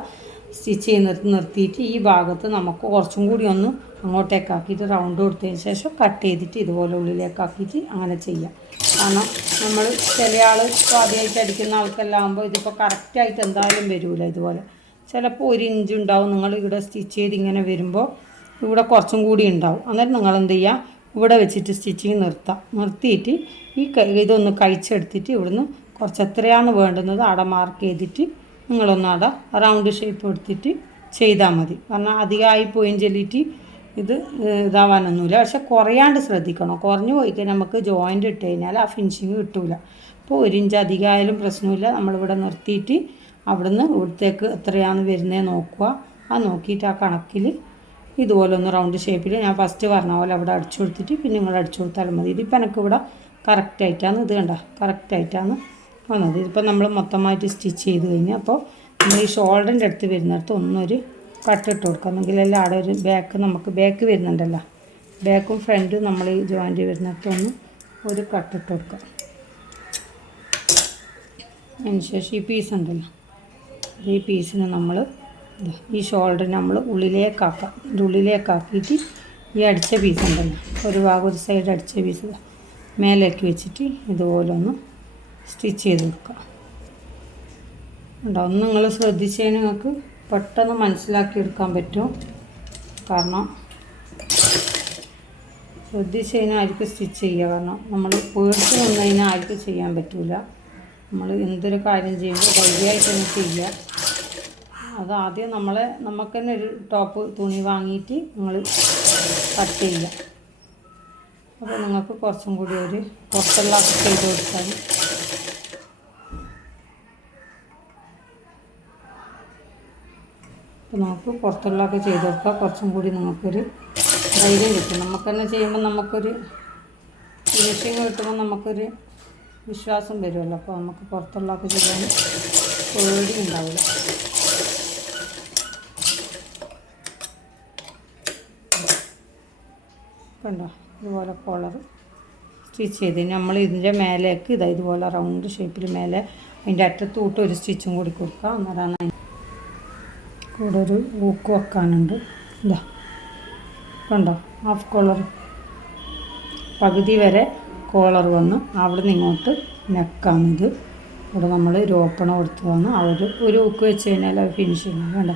സ്റ്റിച്ച് ചെയ്യുന്നിടത്ത് നിർത്തിയിട്ട് ഈ ഭാഗത്ത് നമുക്ക് കുറച്ചും കൂടി ഒന്ന് അങ്ങോട്ടേക്കാക്കിയിട്ട് റൗണ്ട് കൊടുത്തതിന് ശേഷം കട്ട് ചെയ്തിട്ട് ഇതുപോലെ ഉള്ളിലേക്കാക്കിയിട്ട് അങ്ങനെ ചെയ്യാം. കാരണം നമ്മൾ ചില ആൾ ഇപ്പോൾ ആദ്യമായിട്ട് അടിക്കുന്ന ആൾക്കെല്ലാം ആകുമ്പോൾ ഇതിപ്പോൾ കറക്റ്റായിട്ട് എന്തായാലും വരില്ല. ഇതുപോലെ ചിലപ്പോൾ 1 ഇഞ്ച് ഉണ്ടാവും. നിങ്ങൾ ഇവിടെ സ്റ്റിച്ച് ചെയ്ത് ഇങ്ങനെ വരുമ്പോൾ ഇവിടെ കുറച്ചും കൂടി ഉണ്ടാവും. അന്നേരം നിങ്ങൾ എന്ത് ചെയ്യുക, ഇവിടെ വെച്ചിട്ട് സ്റ്റിച്ചിങ് നിർത്തിയിട്ട് ഈ ഇതൊന്ന് കഴിച്ചെടുത്തിട്ട് ഇവിടുന്ന് കുറച്ച് എത്രയാണ് വേണ്ടുന്നത് അവിടെ മാർക്ക് ചെയ്തിട്ട് നിങ്ങളൊന്ന് അവിടെ റൗണ്ട് ഷേപ്പ് എടുത്തിട്ട് ചെയ്താൽ മതി. കാരണം അധികമായി പോയും ചൊല്ലിയിട്ട് ഇത് ഇതാവാനൊന്നുമില്ല. പക്ഷെ കുറയാണ്ട് ശ്രദ്ധിക്കണം. കുറഞ്ഞു പോയി കഴിഞ്ഞാൽ നമുക്ക് ജോയിൻ്റ് ഇട്ട് കഴിഞ്ഞാൽ ആ ഫിനിഷിങ് കിട്ടില്ല. അപ്പോൾ 1 ഇഞ്ച് അധികമായാലും പ്രശ്നമില്ല. നമ്മളിവിടെ നിർത്തിയിട്ട് അവിടുന്ന് ഇവിടത്തേക്ക് എത്രയാണ് വരുന്നത് നോക്കുക. ആ നോക്കിയിട്ട് ആ കണക്കിൽ ഇതുപോലെ ഒന്ന് റൗണ്ട് ഷേപ്പിൽ ഞാൻ ഫസ്റ്റ് പറഞ്ഞ പോലെ അവിടെ അടിച്ചു കൊടുത്തിട്ട് പിന്നെ നിങ്ങൾ അടിച്ചു കൊടുത്താലും മതി. ഇതിപ്പോൾ എനിക്കിവിടെ കറക്റ്റായിട്ടാണ്, ഇത് കണ്ട കറക്റ്റായിട്ടാണ് വന്നത്. ഇതിപ്പോൾ നമ്മൾ മൊത്തമായിട്ട് സ്റ്റിച്ച് ചെയ്ത് കഴിഞ്ഞാൽ അപ്പോൾ നമ്മൾ ഈ ഷോൾഡറിൻ്റെ അടുത്ത് വരുന്നിടത്ത് ഒന്നൊരു കട്ടിട്ട് കൊടുക്കുക. എന്നെങ്കിലല്ല അവിടെ ഒരു നമുക്ക് ബാക്ക് വരുന്നുണ്ടല്ലോ, ബാക്കും ഫ്രണ്ടും നമ്മൾ ഈ ജോയിൻ്റ് വരുന്നിടത്ത് ഒന്ന് ഒരു കട്ടിട്ട് കൊടുക്കുക. അതിന് ശേഷം ഈ പീസ് ഉണ്ടല്ലോ, ഈ പീസിന് നമ്മൾ ഈ ഷോൾഡർ നമ്മൾ ഉള്ളിലേക്കാക്കാം. ഇതിൻ്റെ ഉള്ളിലേക്കാക്കിയിട്ട് ഈ അടിച്ച പീസ് ഉണ്ടല്ലോ, ഒരു ഭാഗം ഒരു സൈഡ് അടിച്ച പീസ് മേലേക്ക് വെച്ചിട്ട് ഇതുപോലെ ഒന്ന് സ്റ്റിച്ച് ചെയ്ത് കൊടുക്കുക. ഉണ്ടോ, ഒന്ന് നിങ്ങൾ ശ്രദ്ധിച്ചതിന് നിങ്ങൾക്ക് പെട്ടെന്ന് മനസ്സിലാക്കിയെടുക്കാൻ പറ്റും. കാരണം ശ്രദ്ധിച്ചതിനായിരിക്കും സ്റ്റിച്ച് ചെയ്യുക. കാരണം നമ്മൾ പേഴ്സ് വന്നതിനായിരിക്കും ചെയ്യാൻ പറ്റില്ല. നമ്മൾ എന്തൊരു കാര്യം ചെയ്യുമ്പോൾ ധൈര്യമായിട്ട് തന്നെ ചെയ്യുക. അത് ആദ്യം നമുക്ക് തന്നെ ഒരു ടോപ്പ് തുണി വാങ്ങിയിട്ട് നിങ്ങൾ കട്ട് ചെയ്യുക. അപ്പോൾ നിങ്ങൾക്ക് കുറച്ചും കൂടി ഒരു പുറത്തെല്ലാം ചെയ്ത് കൊടുത്താൽ അപ്പോൾ നമുക്ക് പുറത്തുള്ളതൊക്കെ ചെയ്ത് കൊടുക്കുക. കുറച്ചും കൂടി നമുക്കൊരു ധൈര്യം കിട്ടും. നമുക്ക് തന്നെ ചെയ്യുമ്പോൾ നമുക്കൊരു ഫിനിഷിങ് കിട്ടുമ്പോൾ നമുക്കൊരു വിശ്വാസം വരുമല്ലോ. അപ്പോൾ നമുക്ക് പുറത്തുള്ളതൊക്കെ ചെയ്യാൻ പേടി ഉണ്ടാവില്ല. കണ്ടോ, ഇതുപോലെ കോളർ സ്റ്റിച്ച് ചെയ്ത് നമ്മൾ ഇതിൻ്റെ മേലേക്ക് ഇതുപോലെ റൗണ്ട് ഷേപ്പിൽ മേലെ അതിൻ്റെ അറ്റത്തൂട്ട് ഒരു സ്റ്റിച്ചും കൂടി കൊടുക്കുക. അന്നേരമാണ് കൂടെ ഒരു ഹൂക്ക് വെക്കാനുണ്ട്. കണ്ടോ, ഹാഫ് കോളർ പകുതി വരെ കോളർ വന്ന് അവിടെ നിന്ന് ഇങ്ങോട്ട് നെക്കാണിത്. ഇവിടെ നമ്മൾ ഒരു ഓപ്പൺ കൊടുത്തതാണ്. ഒരു ഹൂക്ക് വെച്ച് കഴിഞ്ഞാൽ അത് ഫിനിഷ് ചെയ്യണം. വേണ്ട,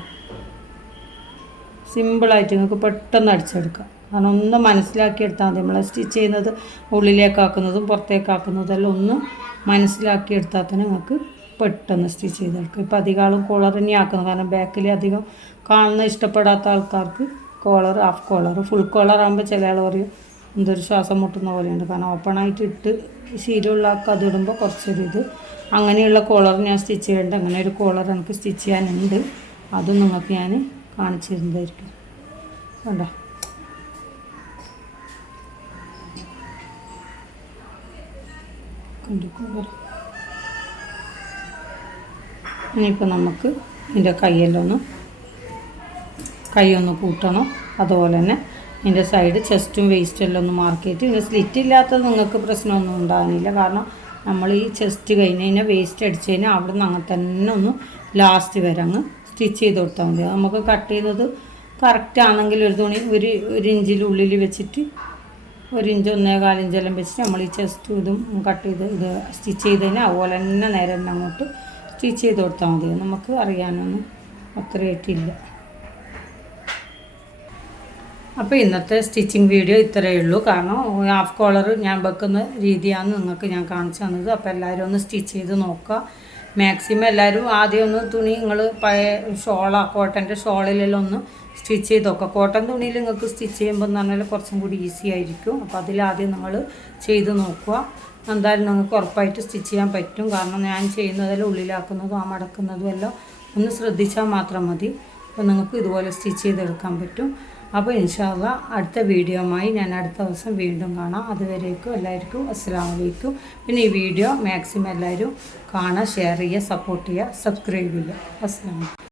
സിമ്പിളായിട്ട് നിങ്ങൾക്ക് പെട്ടെന്ന് അടിച്ചെടുക്കാം. കാരണം ഒന്ന് മനസ്സിലാക്കിയെടുത്താൽ മതി. നമ്മൾ സ്റ്റിച്ച് ചെയ്യുന്നത് ഉള്ളിലേക്കാക്കുന്നതും പുറത്തേക്കാക്കുന്നതും എല്ലാം ഒന്ന് മനസ്സിലാക്കിയെടുത്താൽ തന്നെ നിങ്ങൾക്ക് പെട്ടെന്ന് സ്റ്റിച്ച് ചെയ്തെടുക്കും. ഇപ്പോൾ അധികം ആളും കോളർ തന്നെ ആക്കുന്നത്. കാരണം ബാക്കിൽ അധികം കാണുന്ന ഇഷ്ടപ്പെടാത്ത ആൾക്കാർക്ക് collar, half collar, full collar ആകുമ്പോൾ ചില ആൾ പറയും എന്തൊരു ശ്വാസം മുട്ടുന്ന പോലെയുണ്ട്. കാരണം ഓപ്പണായിട്ട് ഇട്ട് ശീലമുള്ള ആൾക്ക് അതിടുമ്പോൾ കുറച്ചൊരു അങ്ങനെയുള്ള കോളർ ഞാൻ സ്റ്റിച്ച് ചെയ്യേണ്ടത്. അങ്ങനെ ഒരു കോളർ എനിക്ക് സ്റ്റിച്ച് ചെയ്യാനുണ്ട്. അതും നിങ്ങൾക്ക് ഞാൻ കാണിച്ചു തരുന്നതായിരിക്കും. കണ്ടോ, ഇനിയിപ്പോൾ നമുക്ക് ഇതിൻ്റെ കൈയൊന്ന് കൂട്ടണം. അതുപോലെ തന്നെ ഇതിൻ്റെ സൈഡ് ചെസ്റ്റും വേസ്റ്റും എല്ലാം ഒന്ന് മാർക്ക് ചെയ്തിട്ട് ഇതിൻ്റെ സ്ലിറ്റ് ഇല്ലാത്തത് നിങ്ങൾക്ക് പ്രശ്നമൊന്നും ഉണ്ടാകാനില്ല. കാരണം നമ്മൾ ഈ ചെസ്റ്റ് കഴിഞ്ഞ് കഴിഞ്ഞാൽ വേസ്റ്റ് അടിച്ച് കഴിഞ്ഞാൽ അവിടെ നിന്ന് അങ്ങനെ തന്നെ ഒന്ന് ലാസ്റ്റ് വരെ അങ്ങ് സ്റ്റിച്ച് ചെയ്ത് കൊടുത്താൽ മതി. നമുക്ക് കട്ട് ചെയ്യുന്നത് കറക്റ്റ് ആണെങ്കിൽ ഒരു തുണി ഒരു ഇഞ്ചിനുള്ളിൽ വെച്ചിട്ട് 1 ഇഞ്ച് 1.25 ഇഞ്ചെല്ലാം വെച്ചിട്ട് നമ്മൾ ഈ ചെസ്റ്റും ഇതും കട്ട് ചെയ്ത് ഇത് സ്റ്റിച്ച് ചെയ്ത് കഴിഞ്ഞാൽ അതുപോലെ തന്നെ നേരെ തന്നെ അങ്ങോട്ട് സ്റ്റിച്ച് ചെയ്ത് കൊടുത്താൽ മതി. നമുക്ക് അറിയാനൊന്നും അത്രയായിട്ടില്ല. അപ്പോൾ ഇന്നത്തെ സ്റ്റിച്ചിങ് വീഡിയോ ഇത്രയേ ഉള്ളൂ. കാരണം ഹാഫ് കോളർ ഞാൻ വെക്കുന്ന രീതിയാണ് നിങ്ങൾക്ക് ഞാൻ കാണിച്ചു തന്നത്. അപ്പോൾ എല്ലാവരും ഒന്ന് സ്റ്റിച്ച് ചെയ്ത് നോക്കുക. മാക്സിമം എല്ലാവരും ആദ്യം ഒന്ന് തുണി നിങ്ങൾ പഴയ കോട്ടൻ്റെ ഷോളിലെല്ലാം ഒന്ന് സ്റ്റിച്ച് ചെയ്ത് നോക്കുക. കോട്ടൺ തുണിയിൽ നിങ്ങൾക്ക് സ്റ്റിച്ച് ചെയ്യുമ്പോൾ എന്ന് പറഞ്ഞാൽ കുറച്ചും കൂടി ഈസി ആയിരിക്കും. അപ്പോൾ അതിലാദ്യം നിങ്ങൾ ചെയ്ത് നോക്കുക. എന്തായാലും നിങ്ങൾക്ക് ഉറപ്പായിട്ട് സ്റ്റിച്ച് ചെയ്യാൻ പറ്റും. കാരണം ഞാൻ ചെയ്യുന്നതെല്ലാം ഉള്ളിലാക്കുന്നതും മടക്കുന്നതും എല്ലാം ഒന്ന് ശ്രദ്ധിച്ചാൽ മാത്രം മതി. അപ്പോൾ നിങ്ങൾക്ക് ഇതുപോലെ സ്റ്റിച്ച് ചെയ്തെടുക്കാൻ പറ്റും. അപ്പോൾ ഇൻഷാ അല്ലാഹ് അടുത്ത വീഡിയോയുമായി ഞാൻ അടുത്ത ദിവസം വീണ്ടും കാണാം. അതുവരേക്കും എല്ലാവർക്കും അസ്സലാമു അലൈക്കും. പിന്നെ ഈ വീഡിയോ മാക്സിമം എല്ലാവരും കാണുക, ഷെയർ ചെയ്യുക, സപ്പോർട്ട് ചെയ്യുക, സബ്സ്ക്രൈബ് ചെയ്യുക. അസ്സലാമു അലൈക്കും.